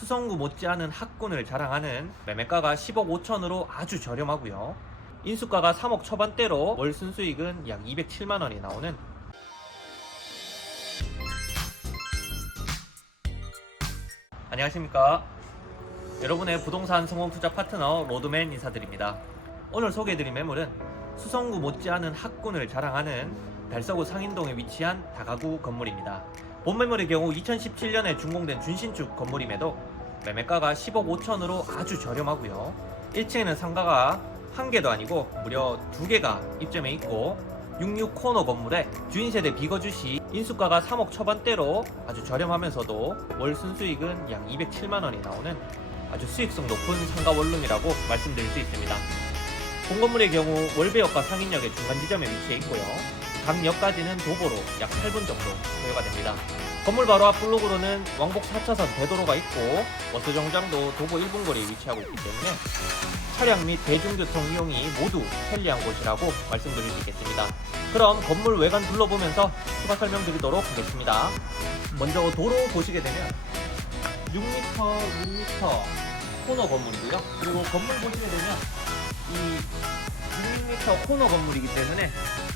수성구 못지않은 학군을 자랑하는 매매가가 10억 5천으로 아주 저렴하고요. 인수가가 3억 초반대로 월 순수익은 약 207만 원이 나오는 안녕하십니까. 여러분의 부동산 성공 투자 파트너 로드맨 인사드립니다. 오늘 소개해드린 매물은 수성구 못지않은 학군을 자랑하는 달서구 상인동에 위치한 다가구 건물입니다. 본 매물의 경우 2017년에 준공된 준신축 건물임에도 매매가가 10억 5천으로 아주 저렴하고요. 1층에는 상가가 한 개도 아니고 무려 두 개가 입점해 있고 66 코너 건물에 주인 세대 비거주 시 인수가가 3억 초반대로 아주 저렴하면서도 월 순수익은 약 207만 원이 나오는 아주 수익성 높은 상가 원룸이라고 말씀드릴 수 있습니다. 본 건물의 경우 월배역과 상인역의 중간 지점에 위치해 있고요. 각 역까지는 도보로 약 8분 정도 소요가 됩니다. 건물 바로 앞 블록으로는 왕복 4차선 대도로가 있고 버스 정장도 도보 1분 거리에 위치하고 있기 때문에 차량 및 대중교통 이용이 모두 편리한 곳이라고 말씀드릴 수 있겠습니다. 그럼 건물 외관 둘러보면서 추가 설명드리도록 하겠습니다. 먼저 도로 보시게 되면 6m, 6m 코너 건물이고요. 그리고 건물 보시게 되면 이 6m 코너 건물이기 때문에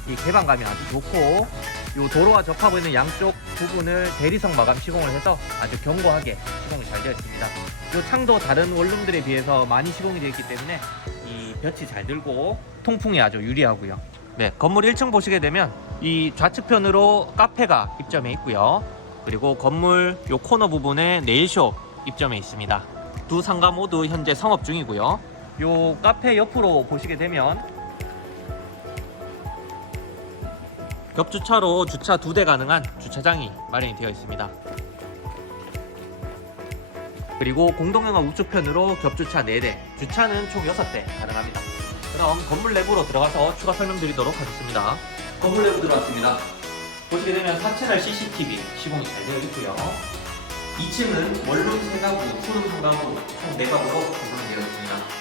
이 개방감이 아주 좋고 이 도로와 접하고 있는 양쪽 부분을 대리석 마감 시공을 해서 아주 견고하게 시공이 잘 되어 있습니다. 이 창도 다른 원룸들에 비해서 많이 시공이 되어 있기 때문에 이 볕이 잘 들고 통풍이 아주 유리하고요. 네, 건물 1층 보시게 되면 이 좌측편으로 카페가 입점해 있고요. 그리고 건물 요 코너 부분에 네일숍 입점해 있습니다. 두 상가 모두 현재 성업 중이고요. 요 카페 옆으로 보시게 되면 겹주차로 주차 두 대 가능한 주차장이 마련이 되어 있습니다. 그리고 공동영화 우측편으로 겹주차 4대, 주차는 총 6대 가능합니다. 그럼 건물 내부로 들어가서 추가 설명드리도록 하겠습니다. 건물 내부 들어왔습니다. 보시게 되면 4채널 CCTV 시공이 잘 되어 있고요. 2층은 원룸 3가구, 투룸 1가구, 총 4가구로 구성이 되어 있습니다.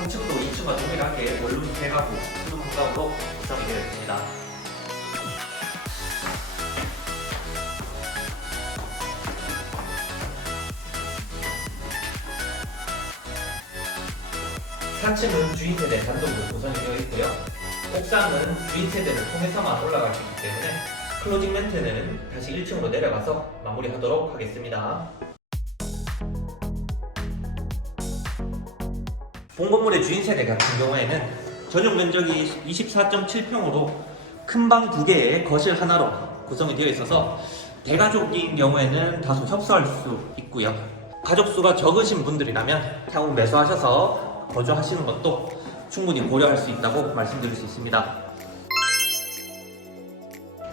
삼층도 2층과 동일하게 원룸 3가구, 투룸 1가구로 구성이 되어 있습니다. 사층은 주인 세대 단독으로 구성이 되어 있고요. 옥상은 주인 세대를 통해서만 올라갈 수 있기 때문에 클로징 멘트는 다시 1층으로 내려가서 마무리하도록 하겠습니다. 본 건물의 주인 세대 같은 경우에는 전용 면적이 24.7평으로 큰 방 두 개에 거실 하나로 구성이 되어 있어서 대가족인 경우에는 다소 협소할 수 있고요. 가족 수가 적으신 분들이라면 향후 매수하셔서 거주하시는 것도 충분히 고려할 수 있다고 말씀드릴 수 있습니다.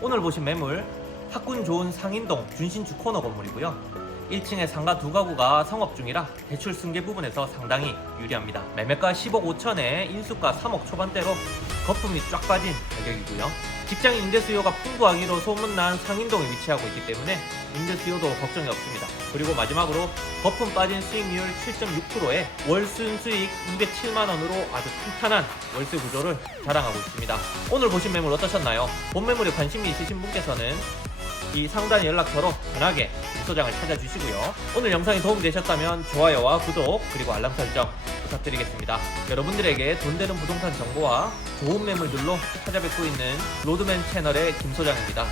오늘 보신 매물 학군 좋은 상인동 준신축 코너 건물이고요. 1층에 상가 두 가구가 성업 중이라 대출 승계 부분에서 상당히 유리합니다. 매매가 10억 5천에 인수가 3억 초반대로 거품이 쫙 빠진 가격이고요. 직장인 임대 수요가 풍부하기로 소문난 상인동에 위치하고 있기 때문에 임대 수요도 걱정이 없습니다. 그리고 마지막으로 거품 빠진 수익률 7.6%에 월 순 수익 207만 원으로 아주 탄탄한 월세 구조를 자랑하고 있습니다. 오늘 보신 매물 어떠셨나요? 본 매물에 관심이 있으신 분께서는 이 상단 연락처로 편하게 김소장을 찾아주시고요. 오늘 영상이 도움되셨다면 좋아요와 구독 그리고 알람 설정 부탁드리겠습니다. 여러분들에게 돈 되는 부동산 정보와 좋은 매물들로 찾아뵙고 있는 로드맨 채널의 김 소장입니다.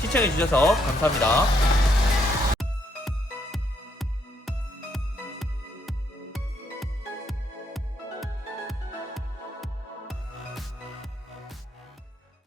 시청해주셔서 감사합니다.